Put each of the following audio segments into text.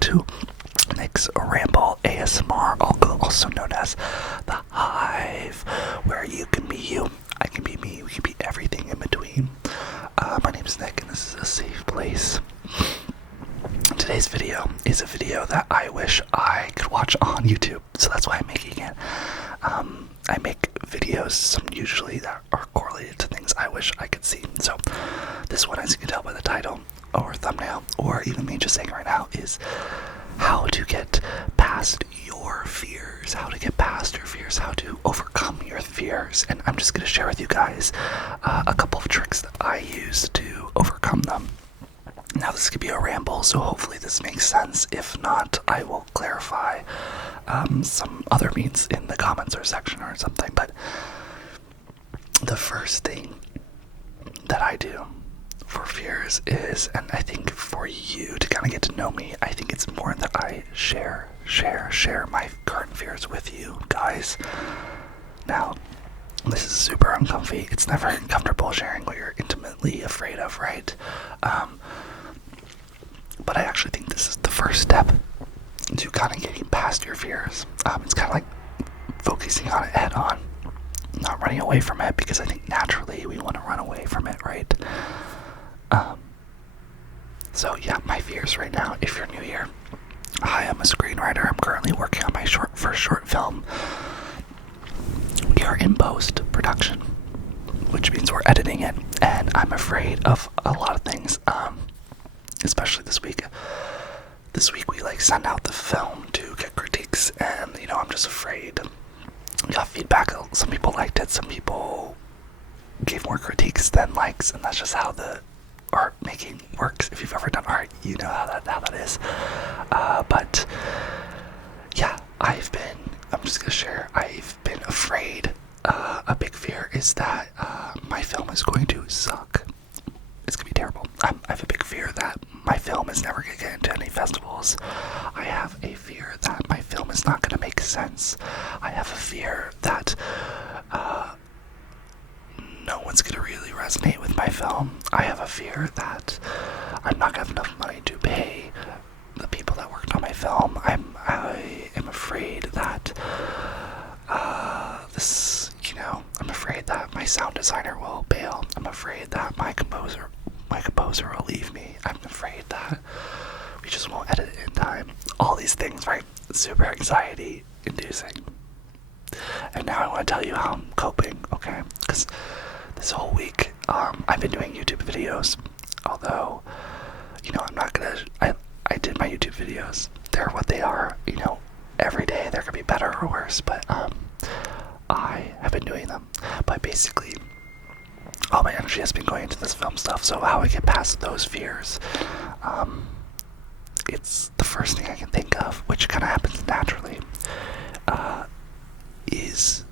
to Nick's Ramble ASMR, also known as The Hive, where you can be you, I can be me, we can be everything in between. My name is Nick, and this is a safe place. Today's video is a video that I wish I could watch on YouTube, so that's why I'm making it. I make videos, some usually that are correlated to things I wish I could see. So this one, as you can tell by the title or thumbnail, or even me just saying right now, is how to get past your fears, how to overcome your fears. And I'm just going to share with you guys a couple of tricks that I use to overcome them. Now, this could be a ramble, so hopefully this makes sense. If not, I will clarify some other means in the comments or section or something. But the first thing that I do for fears is, and I think for you to kind of get to know me, I think it's important that I share my current fears with you guys. Now, this is super uncomfy. It's never comfortable sharing what you're intimately afraid of, right? But I actually think this is the first step to kind of getting past your fears. It's kind of like focusing on it head on, not running away from it, because I think naturally we want to run away from it, right? So yeah, my fears right now, if you're new here, hi, I'm a screenwriter. I'm currently working on my first short film. We are in post-production, which means we're editing it, and I'm afraid of a lot of things, especially this week. This week we send out the film to get critiques, and I'm just afraid. We got feedback. Some people liked it, some people gave more critiques than likes, and that's just how the art making works. If you've ever done art, you know how that is. But yeah, I've been afraid. A big fear is that my film is going to suck. It's gonna be terrible. I have a big fear that my film is never gonna get into any festivals. I have a fear that my film is not gonna make sense. I have a fear that no one's gonna really resonate with my film. I have a fear that I'm not gonna have enough money to pay the people that worked on my film. I am afraid that I'm afraid that my sound designer will bail. I'm afraid that my composer will leave me. I'm afraid that we just won't edit it in time. All these things, right? Super anxiety inducing. And now I want to tell you how I'm coping, okay? Because this whole week, I've been doing YouTube videos. Although, I'm not gonna. I did my YouTube videos. They're what they are. Every day there could be better or worse, but I have been doing them. But basically, all my energy has been going into this film stuff. So how I get past those fears, it's the first thing I can think of, which kind of happens naturally, is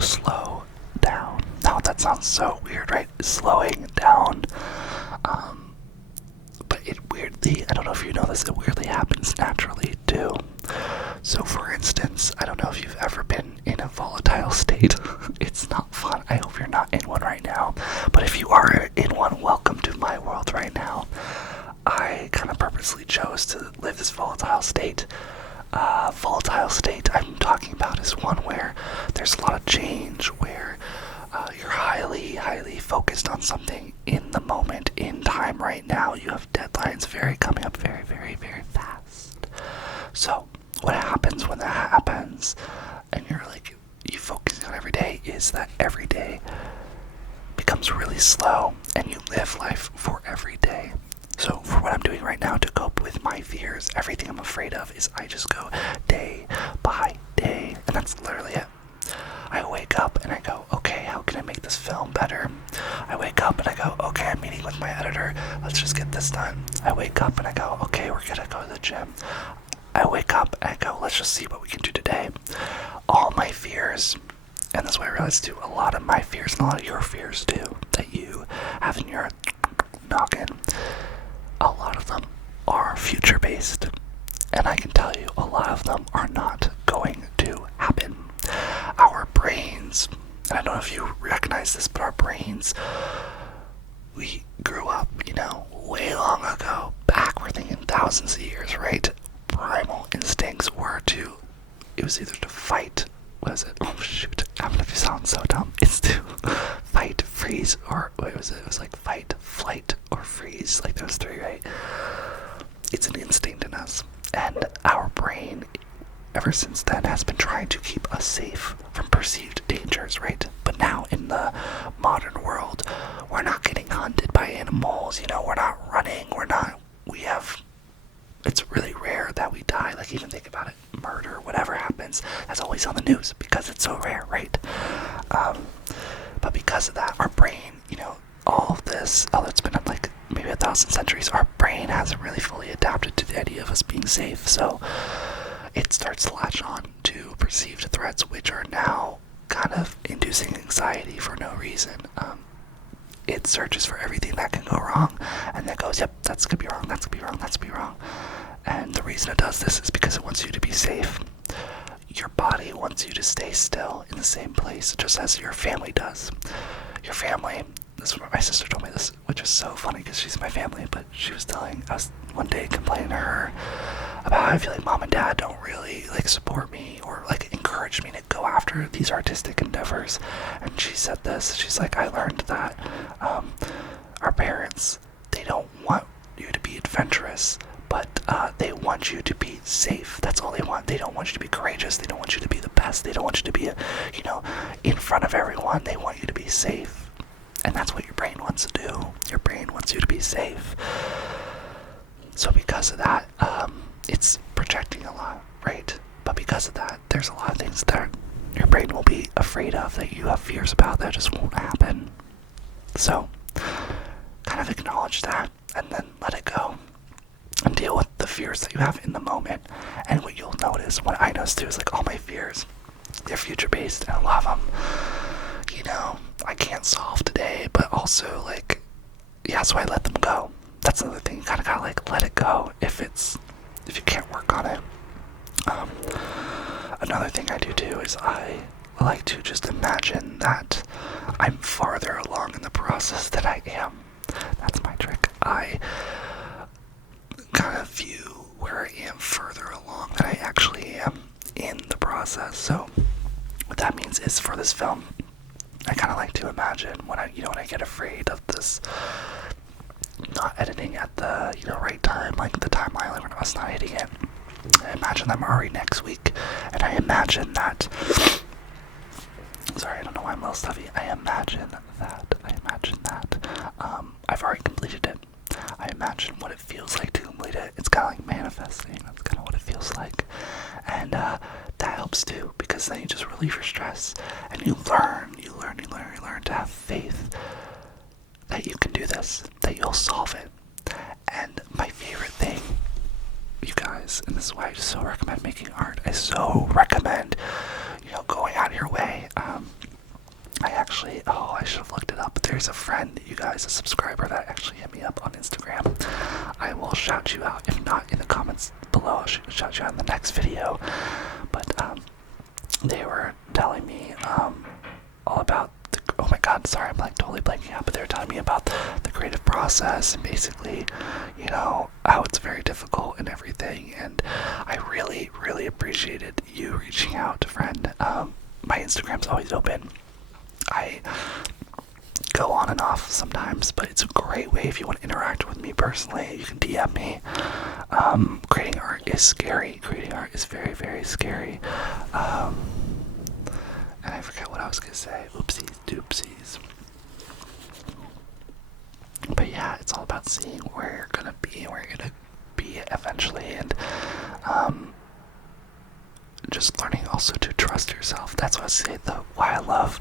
slow down. Now that sounds so weird, right? Slowing down. But it weirdly, I don't know if you know this, it weirdly happens naturally too. So for instance, I don't know if you've ever been in a volatile state. It's not fun. I hope you're not in one right now. But if you are in one, welcome to my world right now. I kind of purposely chose to live this volatile state. Volatile state I'm talking about is one where there's a lot of change, where you're highly focused on something in the moment, in time right now. You have deadlines coming up very, very, very fast. So what happens when that happens, and you focusing on every day, is that every day becomes really slow, and you live life for every day. So for what I'm doing right now to cope with my fears, everything I'm afraid of, is I just go day by day, and that's literally it. I wake up and I go, okay, how can I make this film better? I wake up and I go, okay, I'm meeting with my editor, let's just get this done. I wake up and I go, okay, we're gonna go to the gym. I wake up and I go, let's just see what we can do today. All my fears, and that's why I realized too, a lot of my fears, and a lot of your fears too, that you have in your noggin, a lot of them are future-based. And I can tell you, a lot of them are not going to happen. Our brains, and I don't know if you recognize this, but our brains, we grew up, way long ago, back, we're thinking thousands of years, right? Primal instincts were it was either to fight, what is it? Oh shoot, I'm gonna sound so dumb. It's to fight, freeze, or what was it? It was like fight, flight, or freeze, like those three, right? It's an instinct in us, and our brain, ever since then, has been trying to keep us safe from perceived dangers, right? But now in the modern world, we're not getting hunted by animals, we're not running, it's really rare that we die. Like, even think about it, murder, whatever happens, that's always on the news because it's so rare, right? But because of that, our brain, all of this, it's been like maybe 1,000 centuries, our brain hasn't really fully adapted to the idea of us being safe, so it starts to latch on to perceived threats, which are now kind of inducing anxiety for no reason. It searches for everything that can go wrong, and then goes, yep, that's gonna be wrong, that's gonna be wrong, that's gonna be wrong. And the reason it does this is because it wants you to be safe. Your body wants you to stay still in the same place, just as your family does. Your family, this is what my sister told me this, which is so funny because she's my family, but she was telling us one day, complaining to her about how I feel like mom and dad don't really support me or encourage me to go after these artistic endeavors. And she said this, she's like, I learned that our parents, they don't want you to be adventurous, but they want you to be safe. That's all they want. They don't want you to be courageous. They don't want you to be the best. They don't want you to be, in front of everyone. They want you to be safe. And that's what your brain wants to do. Your brain wants you to be safe. So because of that, it's projecting a lot, right? But because of that, there's a lot of things that your brain will be afraid of, that you have fears about, that just won't happen. So kind of acknowledge that and then let it go and deal with the fears that you have in the moment. And what you'll notice, what I notice too, is all my fears, they're future based, and a lot of them, I can't solve today, but also so I let them go. That's another thing, you kind of gotta let it go if you can't work on it. Another thing I do too is I like to just imagine that I'm farther along in the process than I am. That's my trick. I kind of view where I am further along than I actually am in the process. So what that means is, for this film, I kind of like to imagine when I get afraid of this not editing at the right time, the timeline when us not hitting it. I imagine them already next week, and I imagine that. Sorry, I don't know why I'm a little stuffy. I imagine that. I've already completed it. I imagine what it feels like to complete it. It's kind of like manifesting. That's kind of what it feels like, and that helps too, because then you just relieve your stress, and you learn to have faith that you can do this, that you'll solve it. And my favorite thing, you guys, and this is why I so recommend making art, I so recommend, going out of your way. I should have looked it up. There's a friend, you guys, a subscriber that actually hit me up on Instagram. I will shout you out, if not in the comments below, I'll shout you out in the next video. But they were telling me all about oh my god, sorry, I'm totally blanking out, but they were telling me about the creative process and basically, how it's very difficult and everything. And I really, really appreciated you reaching out, friend. My Instagram's always open. I go on and off sometimes, but it's a great way if you want to interact with me personally. You can DM me. Creating art is scary. Creating art is very, very scary. And I forget what I was gonna say. Oopsies, doopsies. But yeah, it's all about seeing where you're gonna be, where you're gonna be eventually, and just learning also to trust yourself. That's what I say. Why I love,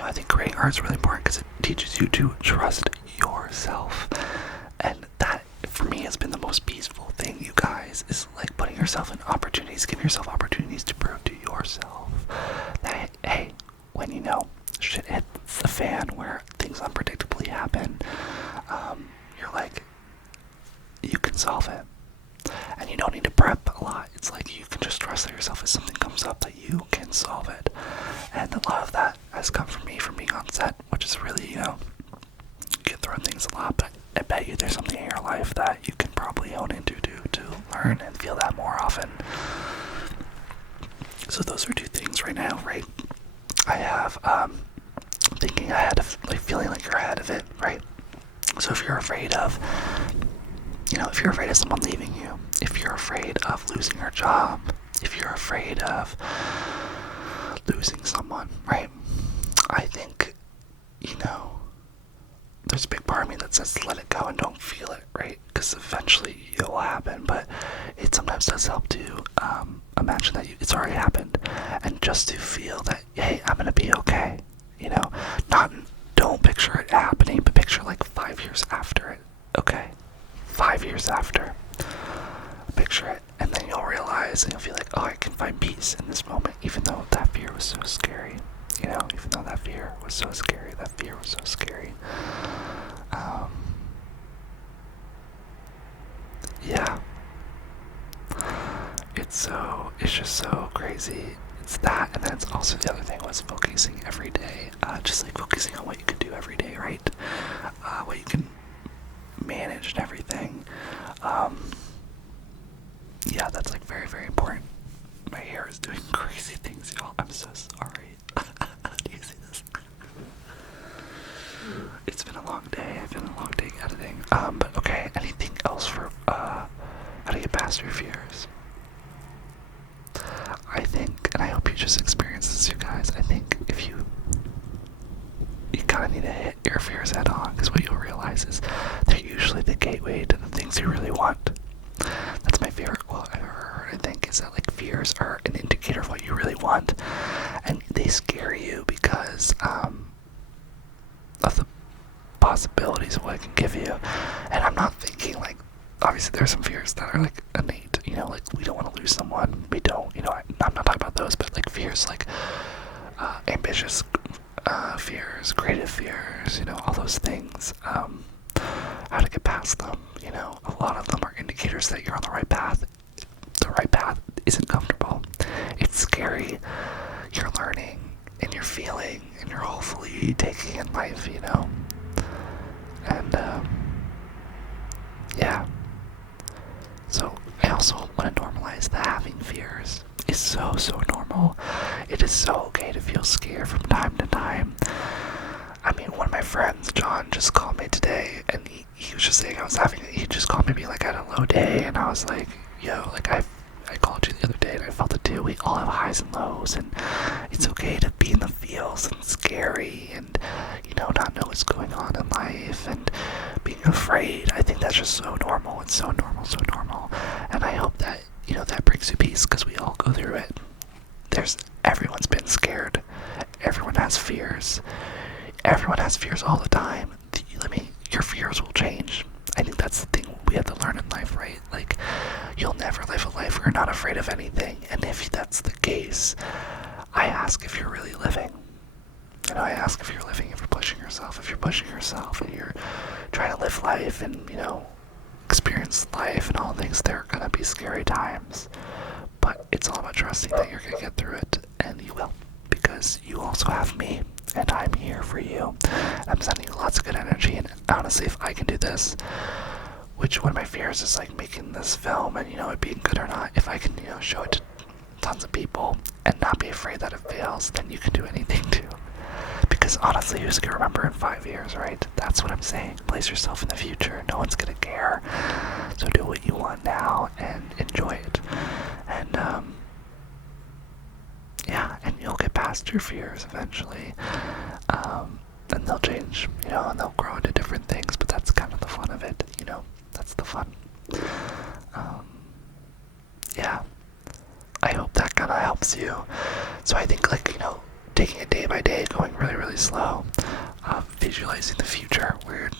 I think creating art is really important because it teaches you to trust yourself, and that for me has been the most peaceful thing, you guys, is putting yourself in opportunities, giving yourself opportunities to prove to yourself that, hey, when shit hits the fan where things unpredictably happen, you're you can solve it. And you don't need to prep a lot. It's you can just trust that yourself, if something comes up, that you can solve it. And a lot of that has come from me, from being on set, which is really, you get thrown things a lot, but I bet you there's something in your life that you can probably hone into to to learn and feel that more often. So those are two things right now, right? I have thinking ahead of, like, feeling like you're ahead of it, right? So if you're afraid of, if you're afraid of someone leaving you, if you're afraid of losing your job, if you're afraid of losing someone, right? I think, there's a big part of me that says let it go and don't feel it, right? Because eventually it will happen, but it sometimes does help to imagine that it's already happened, and just to feel that, hey, I'm gonna be okay, don't picture it happening, but picture like 5 years after it, okay? 5 years after. Picture it, and then you'll realize, and you'll feel like, oh, I can find peace in this moment, even though that fear was so scary. Even though that fear was so scary, Yeah. It's just so crazy. It's that, and then it's also the other thing was focusing every day, just like focusing on what you can do every day, right? What you can manage and everything. Yeah, that's like very, very important. My hair is doing crazy things, y'all. I'm so sorry. Do you see this? It's been a long day. I've been a long day editing. But okay, anything else for how to get past your fears? I think, and I hope you just experience this, you guys, I think if you kind of need to hit your fears head on, because what you'll realize is they're usually the gateway to the things you really want. That's my favorite quote I've ever heard, I think, is that, like, fears are an indicator of what you really want, and they scare you because of the possibilities of what it can give you. And I'm not thinking, like, obviously there's some fears that are, like, innate, like, we don't want to lose someone, we don't, I'm not talking about those, but, like, fears like ambitious fears, creative fears, all those things, how to get past them, a lot of them are indicators that you're on the right path. The right path isn't comfortable, it's scary, you're learning, and you're feeling, and you're hopefully taking in life, and, yeah. So I also want to normalize that having fears is so normal. It is so okay to feel scared from time to time. I mean, one of my friends, John, just called me today, and he was just saying he just called me being like, I had a low day, and I was like, yo, like, I called you the other day, and I felt it too. We all have highs and lows, and it's okay to be in the feels and scary, and, not know what's going on in life, and being afraid. I think that's just so normal. It's so normal, and I hope that, that brings you peace, because we all go through it. Everyone's been scared. Everyone has fears. Everyone has fears all the time. Your fears will change. I think that's the thing we have to learn in life, right? Like, you'll never live a life where you're not afraid of anything. And if that's the case, I ask if you're really living. I ask if you're living, if you're pushing yourself. If you're pushing yourself and you're trying to live life and, experience life and all things, there are going to be scary times. But it's all about trusting that you're going to get through it, and you will, because you also have me, and I'm here for you. I'm sending you lots of good energy, and honestly, if I can do this, which one of my fears is, like, making this film and, it being good or not, if I can, show it to tons of people and not be afraid that it fails, then you can do anything too. Because honestly, who's going to remember in 5 years, right? That's what I'm saying. Place yourself in the future. No one's going to care. So do what you want now and enjoy it. And, yeah, and you'll get past your fears eventually. And they'll change, and they'll grow into different things, but that's kind of the fun of it, That's the fun. Yeah. I hope that kind of helps you. So I think, like, taking it day by day, going really, really slow, visualizing the future where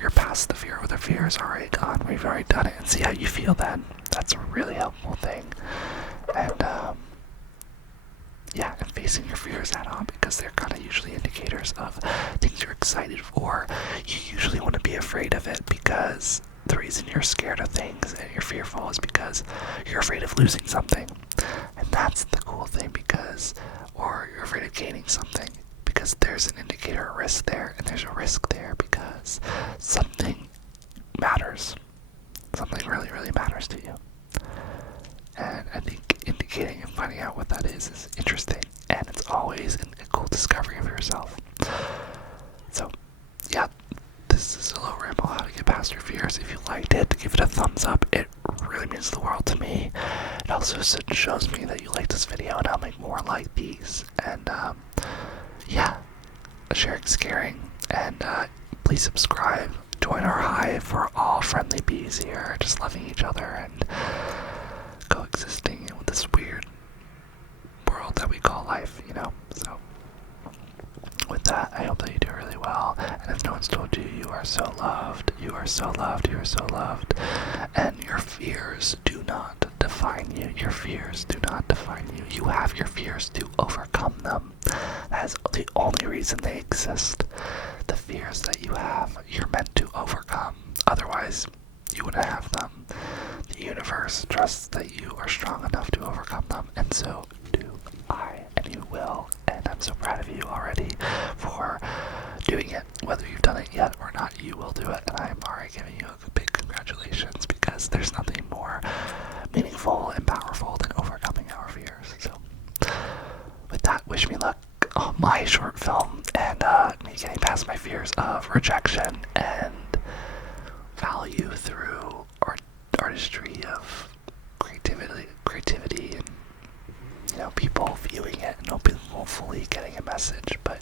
you're past the fear, where the fear is already gone, where you've already done it, and see how you feel then. That's a really helpful thing. And, yeah, and facing your fears head on, because they're kind of usually indicators of things you're excited for. You usually want to be afraid of it, because the reason you're scared of things and you're fearful is because you're afraid of losing something. And that's the cool thing, or you're afraid of gaining something, because there's an indicator of risk there, and there's a risk there because something matters. something really, really matters to you. And I think indicating and finding out what that is interesting, and it's always a cool discovery of yourself. So, yeah, this is a little ramble how to get past your fears. If you liked it, give it a thumbs up. It really means the world to me. It also shows me that you like this video, and I'll make more like these. And yeah, sharing's caring. And please subscribe. Join our hive. We're all friendly bees here, just loving each other and coexisting with this weird world that we call life, you know? So, with that, I hope that you do really well. And if no one's told you, you are so loved. You are so loved. You are so loved. And your fears do not define you. Your fears do not define you. You have your fears to overcome them. That is the only reason they exist. The fears that you have, you're meant to overcome. Otherwise, you wouldn't have them. The universe trusts that you are strong enough to overcome them, and so do I, and you will. And I'm so proud of you already for doing it. Whether you've done it yet or not, you will do it, and I'm already giving you a big congratulations, because there's nothing more meaningful and powerful than overcoming our fears. So, with that, wish me luck on my short film, and me getting past my fears of rejection and value through artistry of creativity and, you know, people viewing it and hopefully getting a message. But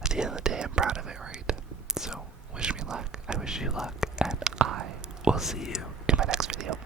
at the end of the day, I'm proud of it, right? So wish me luck, I wish you luck, and I will see you in my next video.